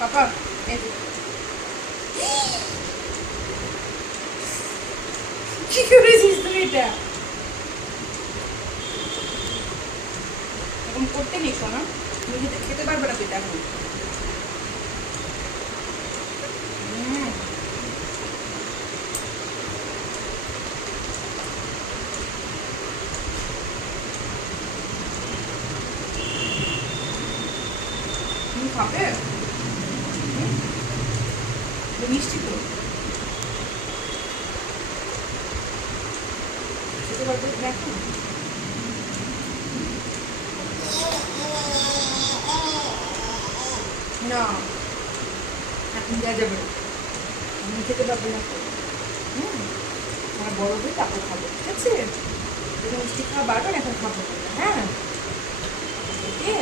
পাপা এই যে। কি করেছিস তুমি এটা? এরকম করতে নেই শোনা, তুমি খেতে পারবে না তুই এখন। তুমি খাবে? মিষ্টি তো খেতে পারবে দেখো না, এখন দেওয়া যাবে না, আমি খেতে পারবে না। হুম, আমার বড় হয়ে তারপর খাবো, ঠিক আছে? তুমি মিষ্টি খাওয়া বারবার, এখন খাবো না, হ্যাঁ? ওকে।